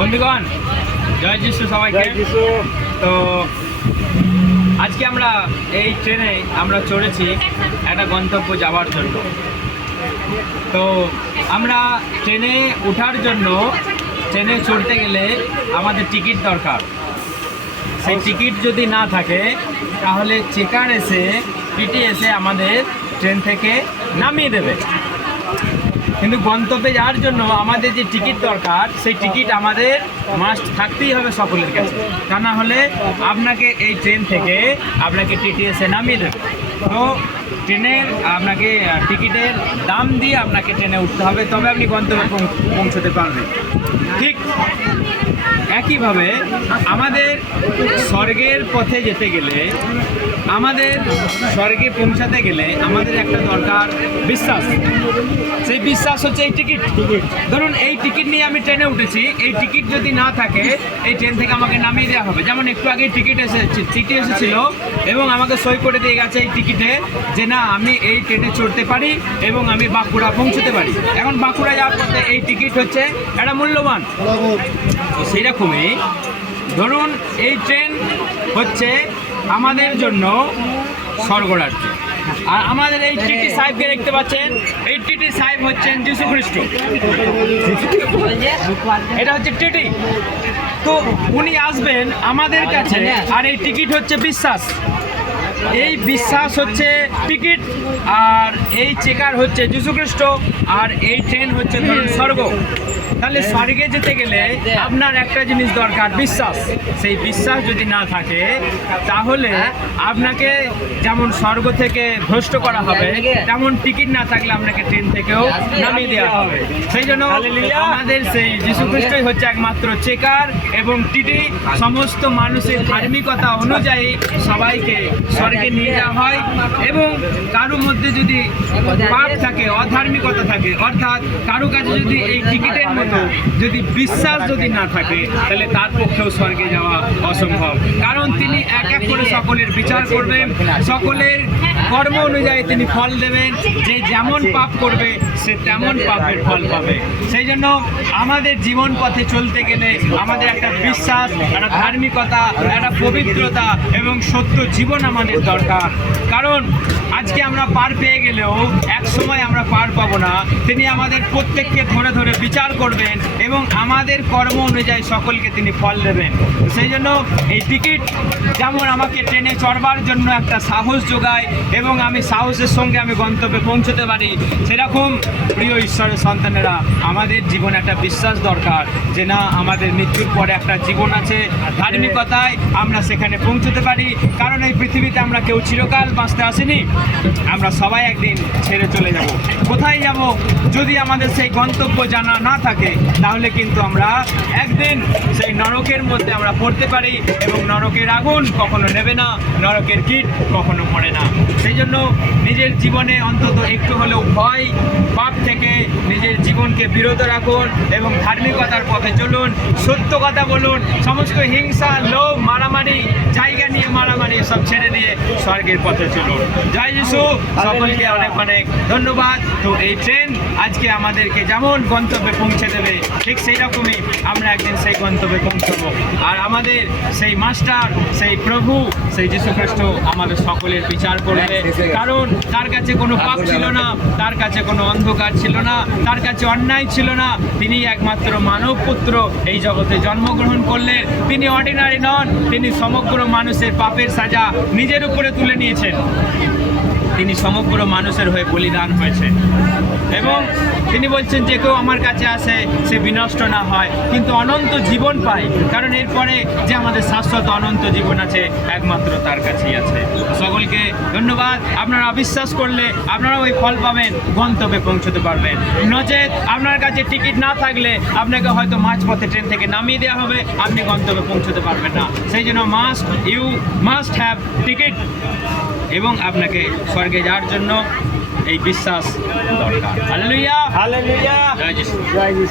বন্ধুগণ, জয় যিশু সবাইকে। তো আজকে আমরা এই ট্রেনে আমরা চড়েছি একটা গন্তব্য যাওয়ার জন্য। তো আমরা ট্রেনে ওঠার জন্য ট্রেনে চড়তে গেলে আমাদের টিকিট দরকার। সেই টিকিট যদি না থাকে তাহলে চেকার এসে টিটি এসে আমাদের ট্রেন থেকে নামিয়ে দেবে। কিন্তু গন্তব্যে যাওয়ার জন্য আমাদের যে টিকিট দরকার সেই টিকিট আমাদের মাস্ট থাকতেই হবে সকলের কাছে, তা না হলে আপনাকে এই ট্রেন থেকে আপনাকে টিটি এসে নামিয়ে দেবে। তো ট্রেনের আপনাকে টিকিটের দাম দিয়ে আপনাকে ট্রেনে উঠতে হবে, তবে আপনি গন্তব্যে পৌঁছতে পারবেন। ঠিক একইভাবে আমাদের স্বর্গের পথে যেতে গেলে, আমাদের স্বর্গে পৌঁছাতে গেলে আমাদের একটা দরকার বিশ্বাস। সেই বিশ্বাস হচ্ছে এই টিকিট। ধরুন এই টিকিট নিয়ে আমি ট্রেনে উঠেছি, এই টিকিট যদি না থাকে এই ট্রেন থেকে আমাকে নামিয়ে দেওয়া হবে। যেমন একটু আগে টিটি এসেছিল এবং আমাকে সই করে দিয়ে গেছে এই টিকিটে যে না, আমি এই ট্রেনে চড়তে পারি এবং আমি বাঁকুড়া পৌঁছতে পারি। এখন বাঁকুড়া যাওয়ার পথে এই টিকিট হচ্ছে একটা মূল্যবান। সেই রকমই ধরুন এই ট্রেন হচ্ছে আমাদের জন্য স্বর্গরাজ্য। আর আমাদের এই টিটি সাহেবকে দেখতে পাচ্ছেন, এই টিটি সাহেব হচ্ছেন যীশু খ্রিস্ট। এটা হচ্ছে টিটি। তো উনি আসবেন আমাদের কাছে, আর এই টিকিট হচ্ছে বিশ্বাস। এই বিশ্বাস হচ্ছে টিকিট, আর এই চেকার হচ্ছে যীশু খ্রিস্ট, আর এই ট্রেন হচ্ছে ধরুন স্বর্গ। তাহলে স্বর্গে যেতে গেলে আপনার একটা জিনিস দরকার, বিশ্বাস। সেই বিশ্বাস যদি না থাকে তাহলে আপনাকে যেমন স্বর্গ থেকে ভ্রষ্ট করা হবে, তেমন টিকিট না থাকলে আপনাকে ট্রেন থেকেও নামিয়ে দেওয়া হবে। সেই জন্য আমাদের সেই যীশু খ্রিস্টই হচ্ছে একমাত্র চেকার এবং টিটি। সমস্ত মানুষের ধার্মিকতা অনুযায়ী সবাইকে স্বর্গে নিয়ে যাওয়া হয়। এবং কারোর মধ্যে যদি পাপ থাকে, অধার্মিকতা থাকে, অর্থাৎ কারো কাছে যদি এই টিকিটের মতো যদি বিশ্বাস যদি না থাকে তাহলে তার পক্ষেও স্বর্গে যাওয়া অসম্ভব। কারণ তিনি এক এক করে সকলের বিচার করবেন, সকলের কর্ম অনুযায়ী তিনি ফল দেবেন। যে যেমন পাপ করবে সে তেমন পাপের ফল পাবে। সেই জন্য আমাদের জীবন পথে চলতে গেলে আমাদের একটা বিশ্বাস, একটা ধার্মিকতা, একটা পবিত্রতা এবং সত্য জীবন আমাদের দরকার। কারণ আজকে আমরা পার পেয়ে গেলেও এক সময় আমরা পার পাবো না। তিনি আমাদের প্রত্যেককে ধরে ধরে বিচার করবেন এবং আমাদের কর্ম অনুযায়ী সকলকে তিনি ফল দেবেন। সেই জন্য এই টিকিট যেমন আমাকে ট্রেনে চড়বার জন্য একটা সাহস যোগায় এবং আমি সাহসের সঙ্গে আমি গন্তব্যে পৌঁছতে পারি, সেরকম প্রিয় ঈশ্বরের সন্তানেরা আমাদের জীবনে একটা বিশ্বাস দরকার যে না, আমাদের মৃত্যুর পরে একটা জীবন আছে। ধার্মিকতায় আমরা সেখানে পৌঁছতে পারি। কারণ এই পৃথিবীতে আমরা কেউ চিরকাল বাঁচতে আসিনি, আমরা সবাই একদিন ছেড়ে চলে যাব। কোথায় যাব যদি আমাদের সেই গন্তব্য জানা না থাকে তাহলে কিন্তু আমরা একদিন সেই নরকের মধ্যে আমরা পড়তে পারি এবং নরকের আগুন কখনো নেবে না, নরকের কীট কখনো মরে না। সেই জন্য নিজের জীবনে অন্তত একটু হলেও ভয় পাপ থেকে নিজের জীবনকে বিরত রাখুন এবং ধার্মিকতার পথে চলুন, সত্য কথা বলুন। সমস্ত হিংসা, লোভ, মারামারি, জায়গা নিয়ে মারামারি সব ছেড়ে দিয়ে স্বর্গের পথে চলুন। জয় যিশু, সকলকে অনেক অনেক ধন্যবাদ। তো এই ট্রেন আজকে আমাদেরকে যেমন গন্তব্যে পৌঁছে দেবে, ঠিক সেই রকমই আমরা একদিন সেই গন্তব্যে পৌঁছবো। আর আমাদের সেই মাস্টার, সেই প্রভু, সেই যীশু খ্রিস্ট আমাদের সকলের বিচার করবে। কারণ তার কাছে কোনো পাপ ছিল না, তার কাছে কোনো অন্ধকার ছিল না, তার কাছে অন্যায় ছিল না। তিনি একমাত্র মানব পুত্র এই জগতে জন্মগ্রহণ করলেন। তিনি অর্ডিনারি নন, তিনি সমগ্র মানুষের পাপের সাজা নিজের উপরে তুলে নিয়েছেন। তিনি সমগ্র মানুষের হয়ে বলিদান হয়েছে এবং তিনি বলছেন যে কেউ আমার কাছে আসে সে বিনষ্ট না হয় কিন্তু অনন্ত জীবন পায়। কারণ এরপরে যে আমাদের শাশ্বত অনন্ত জীবন আছে একমাত্র তার কাছেই আছে। সকলকে ধন্যবাদ। আপনারা বিশ্বাস করলে আপনারা ওই ফল পাবেন, গন্তব্যে পৌঁছতে পারবেন। নচেত আপনার কাছে টিকিট না থাকলে আপনাকে হয়তো মাঝপথে ট্রেন থেকে নামিয়ে দেওয়া হবে, আপনি গন্তব্যে পৌঁছতে পারবেন না। সেই জন্য ইউ মাস্ট হ্যাভ টিকিট এবং আপনাকে স্বর্গে যাওয়ার জন্য এই বিশ্বাস দরকার। হালেলুয়া, হালেলুয়া, জয় যিশু, জয় যিশু।